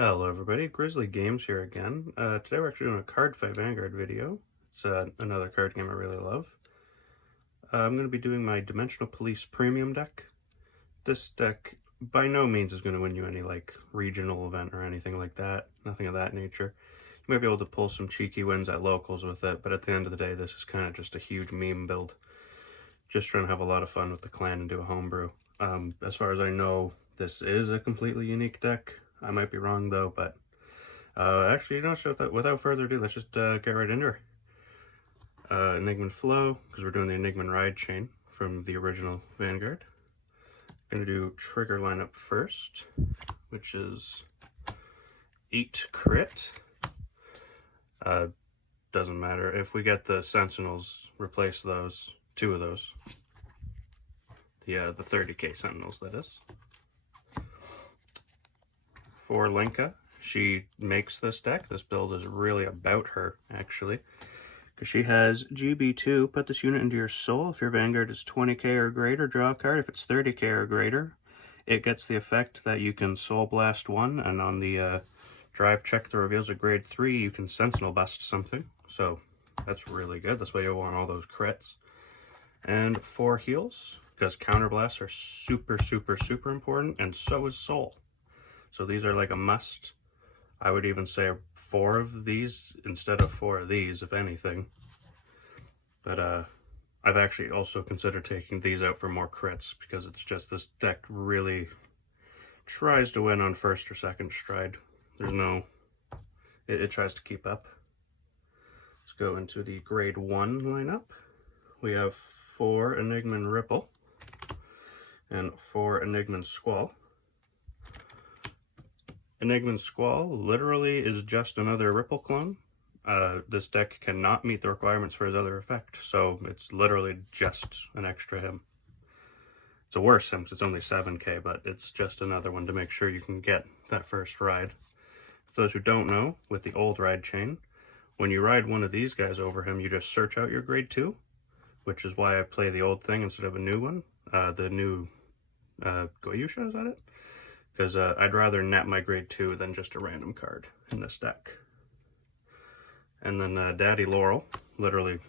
Hello everybody, Grizzly Games here again. Today we're actually doing a Card Fight Vanguard video. It's another card game I really love. I'm going to be doing my Dimensional Police Premium deck. This deck by no means is going to win you any like regional event or anything like that, nothing of that nature. You might be able to pull some cheeky wins at locals with it, but at the end of the day this is kind of just a huge meme build. Just trying to have a lot of fun with the clan and do a homebrew. As far as I know, this is a completely unique deck. I might be wrong though, but actually, without further ado, let's just get right into her. Enigman Flow, because we're doing the Enigman Ride Chain from the original Vanguard. Gonna do trigger lineup first, which is 8 crit. Doesn't matter. If we get the Sentinels, replace those, 2 of those. The 30k Sentinels, that is. For Linka, she makes this deck. This build is really about her, actually. Because she has GB2, put this unit into your soul. If your Vanguard is 20k or greater, draw a card. If it's 30k or greater, it gets the effect that you can Soul Blast 1, and on the drive check that reveals a grade 3, you can Sentinel Bust something. So that's really good. That's why you want all those crits. And 4 heals, because Counterblasts are super important, and so is Soul. So these are like a must. I would even say 4 of these instead of 4 of these, if anything. But I've actually also considered taking these out for more crits, because it's just this deck really tries to win on first or second stride. There's no... It tries to keep up. Let's go into the grade 1 lineup. We have 4 Enigman Ripple and 4 Enigman Squall. Enigman Squall literally is just another Ripple clone. This deck cannot meet the requirements for his other effect, so it's literally just an extra him. It's a worse him, it's only 7k, but it's just another one to make sure you can get that first ride. For those who don't know, with the old ride chain, when you ride one of these guys over him, you just search out your grade 2, which is why I play the old thing instead of a new one. The new Goyusha, is that it? Because I'd rather net my grade 2 than just a random card in this deck. And then Daddy Laurel, literally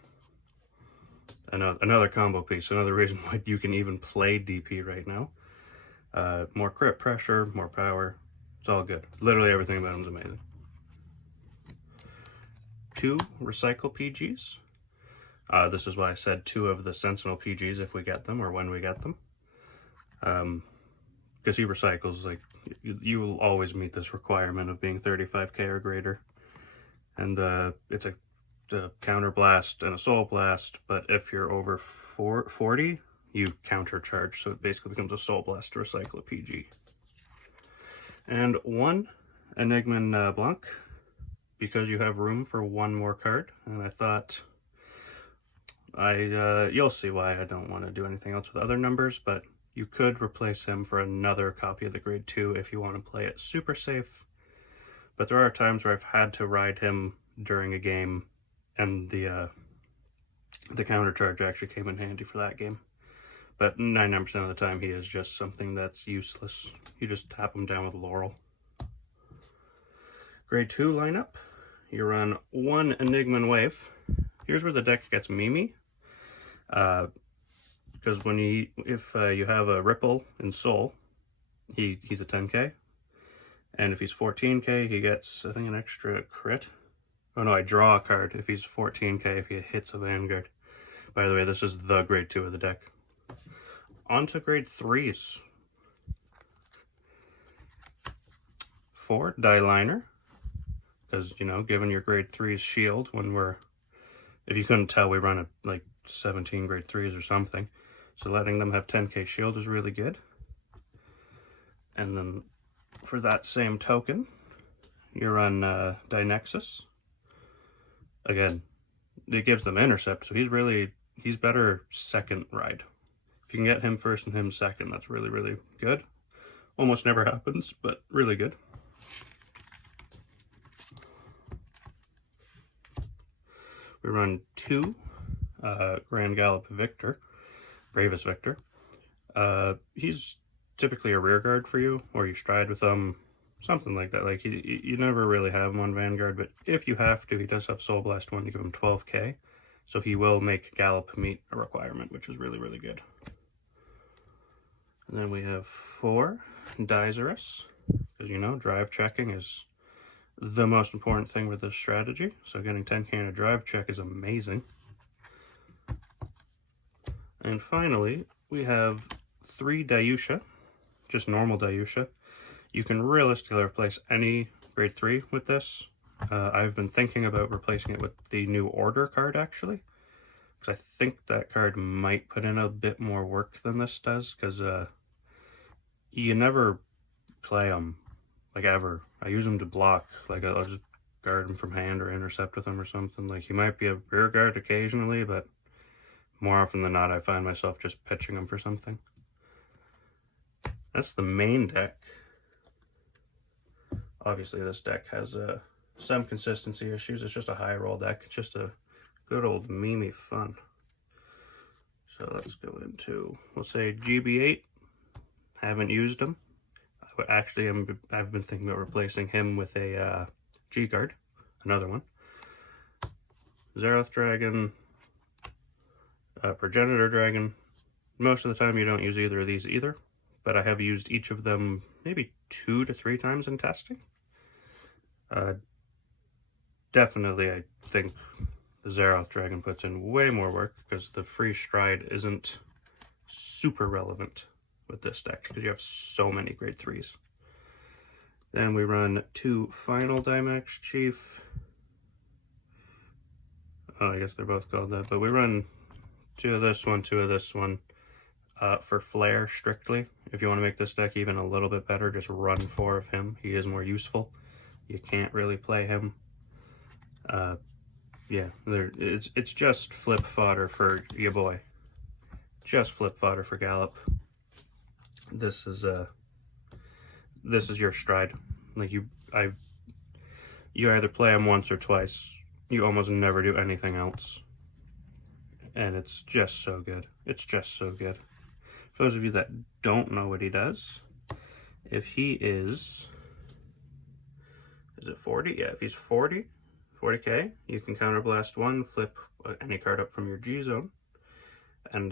another combo piece, another reason why you can even play DP right now. More crit pressure, more power, it's all good. Literally everything about him is amazing. 2 Recycle PGs. This is why I said 2 of the Sentinel PGs if we get them, or when we get them. Because he recycles, like, you will always meet this requirement of being 35k or greater. And it's a counter blast and a soul blast, but if you're over 40, you counter charge, so it basically becomes a soul blast to recycle a PG. And 1 Enigman Blanc, because you have room for 1 more card, and I thought, you'll see why I don't want to do anything else with other numbers, but you could replace him for another copy of the grade 2 if you want to play it super safe. But there are times where I've had to ride him during a game, and the counter charge actually came in handy for that game. But 99% of the time he is just something that's useless. You just tap him down with Laurel. Grade 2 lineup. You run 1 Enigman Wave. Here's where the deck gets memey. Because if you have a Ripple in Soul, he's a 10k. And if he's 14k, he gets, I think, an extra crit. Oh no, I draw a card if he's 14k if he hits a Vanguard. By the way, this is the grade 2 of the deck. On to grade 3s. 4 Die Liner. Because, you know, given your grade 3's shield, if you couldn't tell, we run like 17 grade 3s or something. So letting them have 10k shield is really good. And then for that same token, you run Dynexus. Again, it gives them intercept, so he's better second ride. If you can get him first and him second, that's really good. Almost never happens, but really good. We run 2 Grand Gallop Victor, Bravest Victor. He's typically a rear guard for you, or you stride with him Something like that. Like, you never really have him on Vanguard, but if you have to, he does have Soul Blast 1 to give him 12k. So he will make Gallop meet a requirement, which is really, really good. And then we have 4 Dizerus, because you know, drive checking is the most important thing with this strategy. So getting 10k in a drive check is amazing. And finally, we have 3 Dayusha, just normal Dayusha. You can realistically replace any grade 3 with this. I've been thinking about replacing it with the new Order card, actually, because I think that card might put in a bit more work than this does, because you never play them, like, ever. I use them to block, like, I'll just guard him from hand or intercept with him or something. Like, he might be a rear guard occasionally, but more often than not, I find myself just pitching him for something. That's the main deck. Obviously, this deck has some consistency issues. It's just a high roll deck. It's just a good old Mimi fun. So let's go into, let's say, GB8. Haven't used him. Actually, I've been thinking about replacing him with a G-Guard, another one. Zeroth Dragon, Progenitor Dragon. Most of the time you don't use either of these either, but I have used each of them maybe 2 to 3 times in testing. Definitely, I think the Zeroth Dragon puts in way more work because the free stride isn't super relevant with this deck because you have so many grade 3s. Then we run 2 final Dynamax Chief. Oh, I guess they're both called that, but we run 2 of this one, 2 of this one for flair strictly. If you want to make this deck even a little bit better, just run 4 of him. He is more useful. You can't really play him. Yeah, it's just flip fodder for your boy. Just flip fodder for Gallop. This is your stride. Like, you either play him once or twice. You almost never do anything else. And it's just so good. It's just so good. For those of you that don't know what he does, if he is it 40? Yeah, if he's 40k, you can counterblast 1, flip any card up from your G zone, and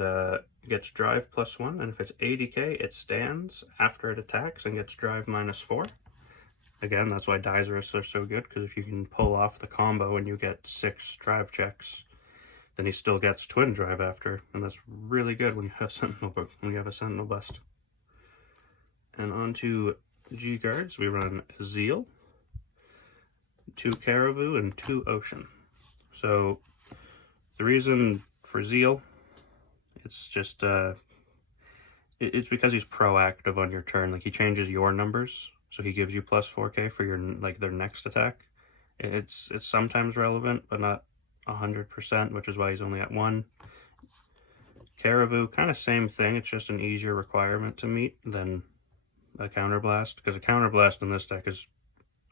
gets drive +1, and if it's 80k, it stands after it attacks and gets drive -4. Again, that's why Dizerus are so good, because if you can pull off the combo and you get 6 drive checks, then he still gets twin drive after, and that's really good when you have a Sentinel Bust. And on to G guards, we run Zeal, 2 Caribou, and 2 Ocean. So the reason for Zeal, it's just it's because he's proactive on your turn. Like, he changes your numbers, so he gives you +4k for your, like, their next attack. It's sometimes relevant, but not 100%, which is why he's only at 1. Caribou, kind of same thing. It's just an easier requirement to meet than a counterblast, because a counterblast in this deck is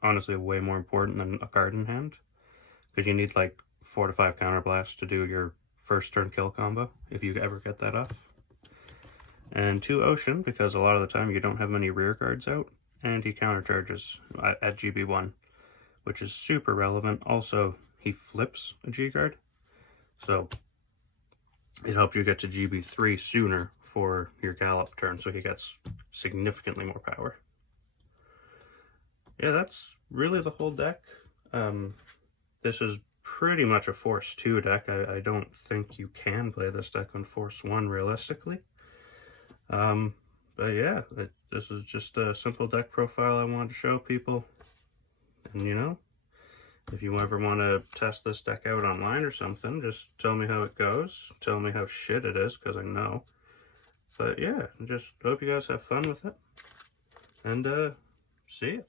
honestly way more important than a card in hand, because you need like 4 to 5 counterblasts to do your first turn kill combo, if you ever get that off. And 2 Ocean, because a lot of the time you don't have many rear guards out, and he countercharges at GB1, which is super relevant. Also, he flips a G-Guard, so it helps you get to GB3 sooner for your Gallop turn, so he gets significantly more power. Yeah, that's really the whole deck. This is pretty much a Force 2 deck. I don't think you can play this deck on Force 1 realistically. But yeah, this is just a simple deck profile I wanted to show people. And you know, if you ever want to test this deck out online or something, just tell me how it goes. Tell me how shit it is, because I know. But yeah, just hope you guys have fun with it. And see ya.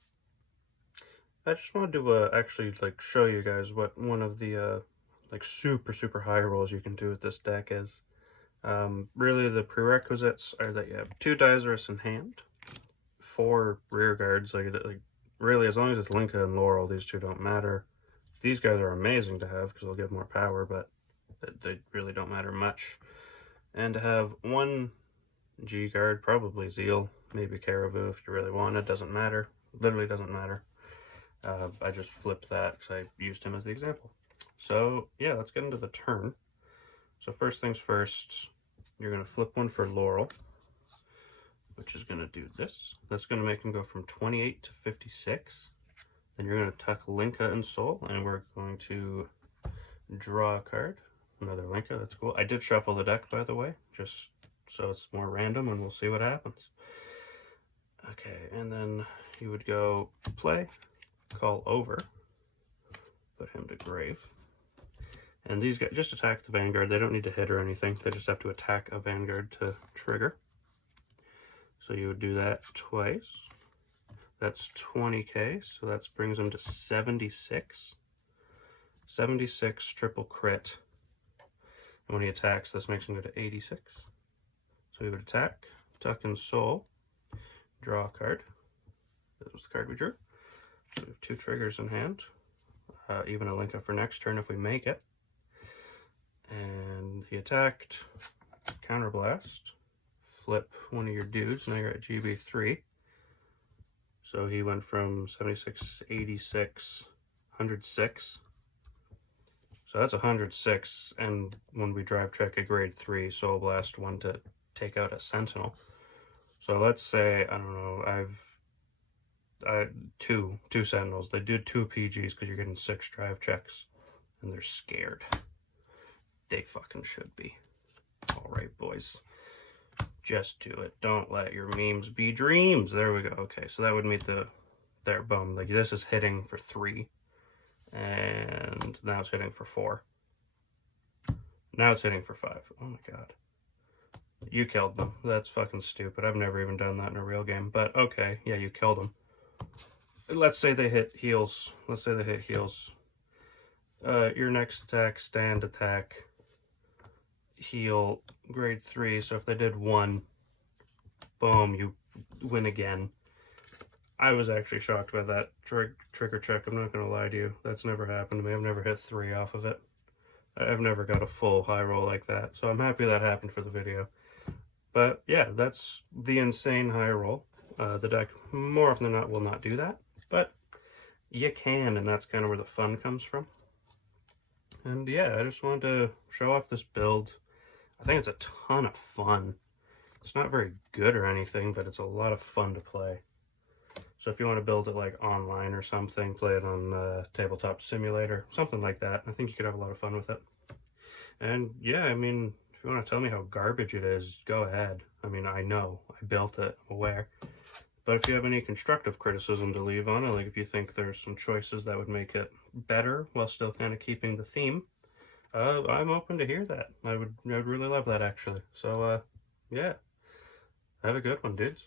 I just wanted to actually like show you guys what one of the like super high rolls you can do with this deck is. Really, the prerequisites are that you have 2 Dizerus in hand, 4 rear guards. Like really, as long as it's Linka and Laurel, these 2 don't matter. These guys are amazing to have because they'll give more power, but they really don't matter much. And to have 1 G guard, probably Zeal, maybe Caribou if you really want it, doesn't matter. Literally doesn't matter. I just flipped that because I used him as the example. So yeah, let's get into the turn. So first things first, you're going to flip one for Laurel, which is going to do this. That's going to make him go from 28 to 56. Then you're going to tuck Linka and Soul, and we're going to draw a card. Another Linka, that's cool. I did shuffle the deck, by the way, just so it's more random, and we'll see what happens. Okay, and then you would go play, call over, put him to grave. And these guys just attack the Vanguard. They don't need to hit or anything. They just have to attack a Vanguard to trigger. So you would do that twice. That's 20k, so that brings them to 76. 76 triple crit. And when he attacks, this makes him go to 86. So he would attack, tuck in Soul, draw a card. This was the card we drew. So we have 2 triggers in hand. Even a Linka for next turn if we make it. And he attacked, counterblast, flip one of your dudes. Now you're at GB3. So he went from 76, 86, 106. So that's 106, and when we drive check a grade 3 Soul Blast one to take out a Sentinel. So let's say, I don't know, I've two Sentinels. They do 2 PGs because you're getting 6 drive checks, and they're scared. They fucking should be. Alright, boys. Just do it. Don't let your memes be dreams. There we go. Okay, so that would meet their bum. Like, this is hitting for 3. And now it's hitting for 4. Now it's hitting for 5. Oh my god. You killed them. That's fucking stupid. I've never even done that in a real game. But okay, yeah, you killed them. Let's say they hit heals. Let's say they hit heals. Your next attack, stand attack, heal, grade 3. So if they did 1, boom, you win again. I was actually shocked by that trigger check. I'm not going to lie to you. That's never happened to me. I've never hit 3 off of it. I've never got a full high roll like that. So I'm happy that happened for the video. But yeah, that's the insane high roll. The deck, more often than not, will not do that. But you can, and that's kind of where the fun comes from. And yeah, I just wanted to show off this build. I think it's a ton of fun. It's not very good or anything, but it's a lot of fun to play. So if you want to build it like online or something, play it on Tabletop Simulator, something like that, I think you could have a lot of fun with it. And yeah, I mean, if you want to tell me how garbage it is, go ahead. I mean, I know, I built it, I'm aware. But if you have any constructive criticism to leave on it, like if you think there's some choices that would make it better while still kind of keeping the theme, I'm open to hear that. I would really love that, actually. So yeah, have a good one, dudes.